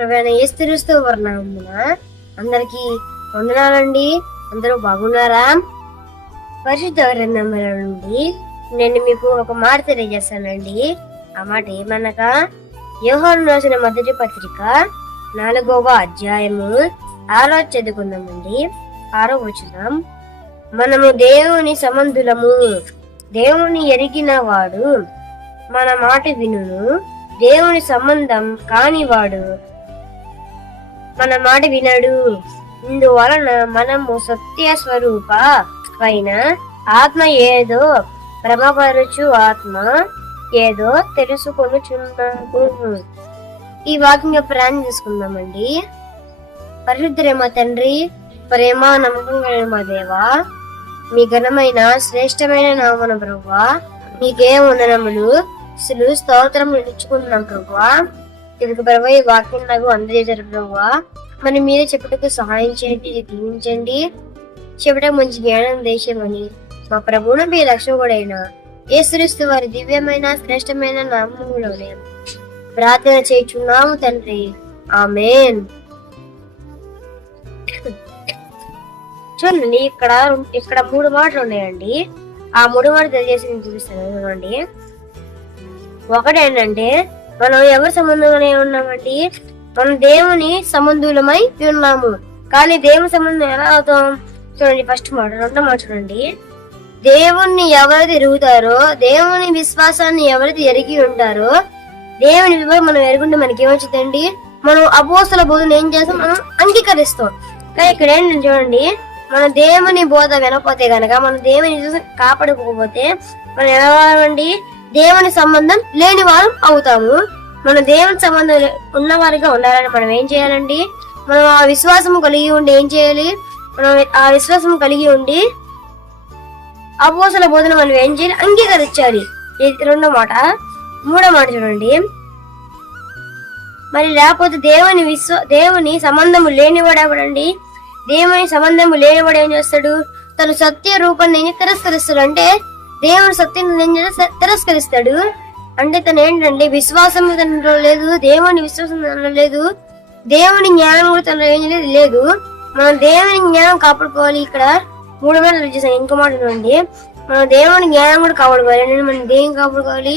ప్రభువైన యేసుక్రీస్తు వర్ణమున అందరికి వందనాలండి. అందరూ బాగున్నారా? పరిశుద్ధ గ్రంథముల నుండి నేను మీకు ఒక మాట తెలియజేస్తానండి. ఆ మాట ఏమనగా, యోహాను రాసిన మొదటి పత్రిక 4వ అధ్యాయము 6వ చదువుకుందామండి. 6వ వచనం, మనము దేవుని సంబంధులము, దేవుని ఎరిగిన వాడు మన మాట వినును, దేవుని సంబంధం కానివాడు మన మాట వినడు. ఇందువలన మనము సత్య స్వరూప పైన ఆత్మ ఏదో భ్రమపరచు ఆత్మ ఏదో తెలుసుకొనుచున్నాము. ఈ వాక్యంగా ప్రార్థన చేసుకుందామండి. పరిశుద్ధుడే మా తండ్రి, ప్రేమ నమ్మకం కలిగిన మా దేవా, మీ ఘనమైన శ్రేష్టమైన నామమున ప్రభువా మీకే వందనములు స్తోత్రం నిలుచుకుంటున్నాం ప్రభువా. ఇది ప్రభు ఈ వాక్యం నాకు అందజేశారు ప్రభువా. మరి మీరే చెప్పుటకు సహాయం చేయండి, దీవించండి. చెప్పటకు మంచి జ్ఞానం దేశమని మా ప్రభువును మీ రక్షకుడైన యేసుక్రీస్తు వారి దివ్యమైన శ్రేష్టమైన నామములోనే ప్రార్థన చేయుచున్నాము తండ్రి, ఆమేన్. చూడండి, ఇక్కడ 3 మాటలు ఉన్నాయండి. ఆ 3 మాటలు తెలియజేసి నేను చూపిస్తాను చూడండి. ఒకటి ఏంటంటే, మనం ఎవరి సంబంధంగానే ఉన్నామండి? మనం దేవుని సంబంధులమై ఉన్నాము. కానీ దేవుని సంబంధం ఎలా అవుతాం? చూడండి, ఫస్ట్ మాట. 2వ మాట చూడండి, దేవుణ్ణి ఎవరైతే ఎరుగుతారో, దేవుని విశ్వాసాన్ని ఎవరైతే ఎరిగి ఉంటారో, దేవుని విలువ మనం ఎరుగుంటే మనకి ఏమొచ్చిందండి? మనం అపోస్తల బోధన ఏం చేస్తాం? మనం అంగీకరిస్తాం. కానీ ఇక్కడ ఏంటంటే చూడండి, మన దేవుని బోధ వినకపోతే గనక, మన దేవుని కాపాడుకోకపోతే మనం ఎలా దేవుని సంబంధం లేని వారం అవుతాము. మన దేవుని సంబంధం ఉన్నవారిగా ఉండాలని మనం ఏం చేయాలండి? మనం ఆ విశ్వాసం కలిగి ఉండి ఏం చేయాలి? మనం ఆ విశ్వాసం కలిగి ఉండి అపోస్తల బోధన మనం ఏం చేయాలి? అంగీకరించాలి. ఇది 2వ మాట. 3వ మాట చూడండి, మరి లేకపోతే దేవుని సంబంధము లేనివాడు ఎవడండి? దేవుని సంబంధము లేనివాడు ఏం చేస్తాడు? తను సత్య రూపాన్ని తిరస్కరిస్తాడు. అంటే దేవుని సత్యాన్ని తిరస్కరిస్తాడు. అంటే తను ఏంటంటే విశ్వాసం తనలో లేదు, దేవుని విశ్వాసం తనలో లేదు, దేవుని జ్ఞానం కూడా తనలో ఏం లేదు. మనం దేవుని జ్ఞానం కాపాడుకోవాలి. ఇక్కడ 3 మాటలు చేసాం. ఇంకో మాట చూడండి, మనం దేవుని జ్ఞానం కూడా కాపాడుకోవాలి. అంటే మనం దేవుని కాపాడుకోవాలి,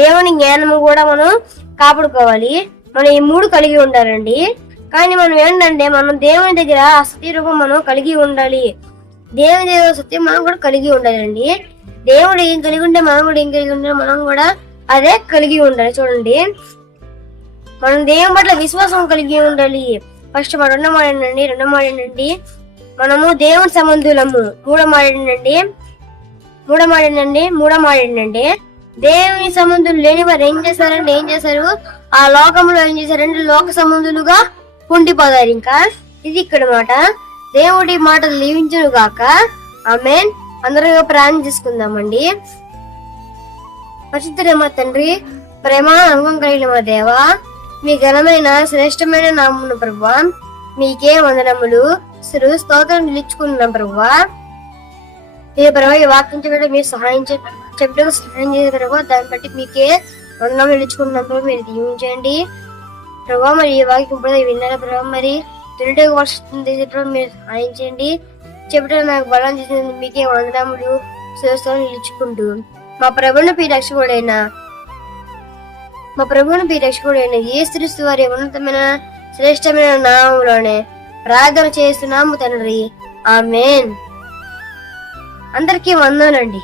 దేవుని జ్ఞానము కూడా మనం కాపాడుకోవాలి. మనం ఈ 3 కలిగి ఉండాలండి. కానీ మనం ఏంటంటే, మనం దేవుని దగ్గర ఆ సత్య రూపం మనం కలిగి ఉండాలి. దేవుని దగ్గర సత్యం మనం కూడా కలిగి ఉండాలండి. దేవుడు ఏం కలిగి ఉంటే మనం కూడా ఏం కలిగి ఉంటే మనం కూడా అదే కలిగి ఉండాలి. చూడండి, మనం దేవుని పట్ల విశ్వాసం కలిగి ఉండాలి. ఫస్ట్ మాట. 2వ మాట ఏంటండి? మనము దేవుని సంబంధులము. 3వ మాట ఏంటంటే దేవుని సంబంధులు లేని వారు ఏం చేశారు? ఆ లోకంలో ఏం చేశారంటే లోక సంబంధులుగా ఉండిపోతారు. ఇంకా ఇది ఇక్కడ మాట. దేవుడి మాటలు దీవించును గాక, ఆమేన్. అందరూ ప్రార్థన చేసుకుందామండి. పరిశుద్ధుడే మా తండ్రి, ప్రేమ నమ్మకం కలిగిన మా దేవా, మీ ఘనమైన శ్రేష్టమైన నామమున ప్రభువా మీకే వందనములు స్తోత్రం నిలుచుకున్నాం ప్రభువా. మీరు ప్రభు ఈ వాక్యం చెప్పడం మీరు సహాయం చెప్పడం సహాయం చేసే ప్రభావ, దాన్ని బట్టి మీకే వందనం నిలుచుకున్నాం ప్రభు. మీరు దీవించండి ప్రభావ. మరి ఈ వాక్యం ఇప్పుడు విన్నారా ప్రభావ? మరి తినటకు వర్షం ప్రభు మీరు సహాయం చేయండి. చెప్పడం నాకు బలం చేసినందుకు మీకే వందనములు స్తోత్రం నిలుచుకుంటూ మా ప్రభువును మీ రక్షకుడైన యేసుక్రీస్తు వారి ఉన్నతమైన శ్రేష్టమైన నామములోనే ప్రార్థన చేస్తున్నాము తండ్రి, ఆమేన్. అందరికీ వందనాలండి.